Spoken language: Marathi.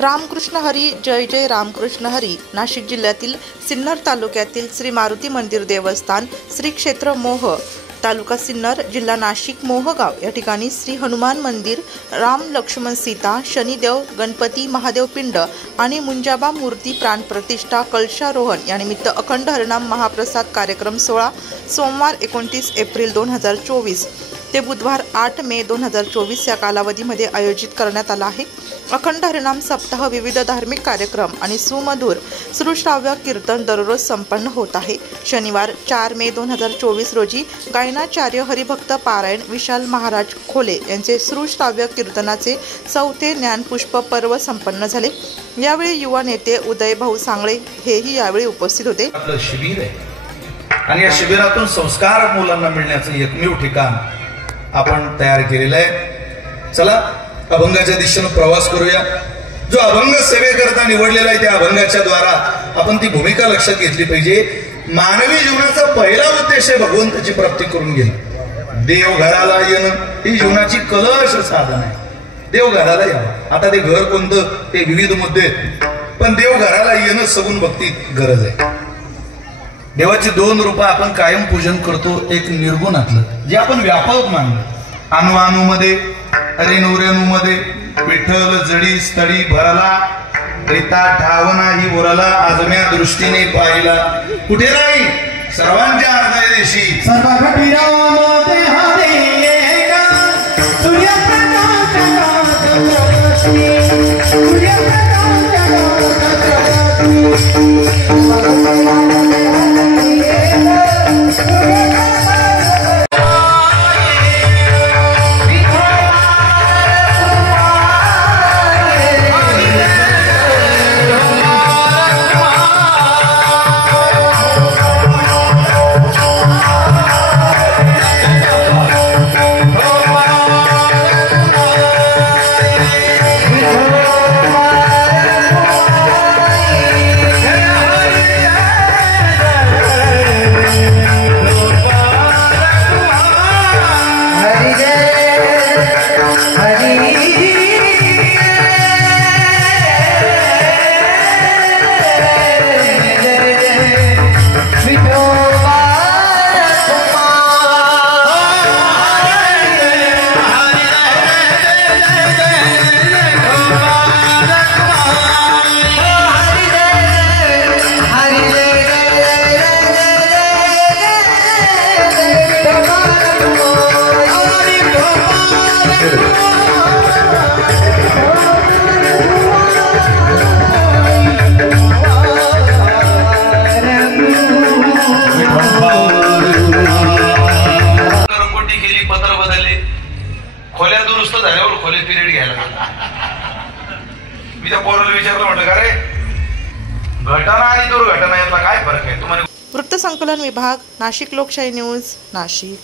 रामकृष्ण हरी जय जय रामकृष्ण हरी नाशिक जिल्ह्यातील सिन्नर तालुक्यातील श्री मारुती मंदिर देवस्थान श्री क्षेत्र मोह तालुका सिन्नर जिल्हा नाशिक मोहगाव या ठिकाणी श्री हनुमान मंदिर राम लक्ष्मण सीता शनिदेव गणपती महादेव पिंड आणि मुंजाबा मूर्ती प्राणप्रतिष्ठा कलशारोहण यानिमित्त अखंड हरिनाम महाप्रसाद कार्यक्रम सोहळा सोमवार 29 एप्रिल 2024 ते बुधवार 8 मे 2024 या कालावधीमध्ये आयोजित करण्यात आला आहे। अखंड हरिनाम सप्ताह विविध धार्मिक कार्यक्रम आणि सुमधुर श्रुश्राव्य कीर्तन दररोज संपन्न होत आहे। शनिवार 4 मे 2024 रोजी गायनाचार्य हरिभक्त पारायण विशाल महाराज खोले यांचे श्रुश्राव्य कीर्तनाचे 4थे ज्ञानपुष्प पर्व संपन्न झाले। यावेळी युवा नेते उदय भाऊ सांगळे हेही यावेळी उपस्थित होते। शिबिर आहे आणि या शिबिरातून संस्कार मुलांना मिळण्याचं एकमेव ठिकाण आपण तयार केलेलं आहे। चला अभंगाच्या दिशेने प्रवास करूया। जो अभंग सेवेकरता निवडलेला आहे त्या अभंगाच्या द्वारा आपण ती भूमिका लक्षात घेतली पाहिजे। मानवी जीवनाचा पहिला उद्देश आहे भगवंताची प्राप्ती करून घेणं। देव घराला येणं ही जीवनाची कलश साधन आहे। देव घराला यावं, आता ते घर कोणतं ते विविध मुद्दे, पण देव घराला येणं सगुण भक्ती गरज आहे। देवाची 2 रूप आपण कायम पूजन करतो, एक निर्गुणातलं जे आपण व्यापक मानलं, अणु मध्ये रेणू मध्ये विठ्ठल जडी स्थळी भरला रिता ठाव नाही उरला आजम्या दृष्टीने पाहिला कुठे नाही सर्वांच्या हृदय देशी खोल्या दुरुस्त झाल्यावर खोले पिरियड घ्यायला मी त्या पोराला विचारलं, म्हटलं का रे घटना आणि दुर्घटना यातला काय फरक आहे तुम्हाला? वृत्त संकलन विभाग नाशिक लोकशाही न्यूज नाशिक।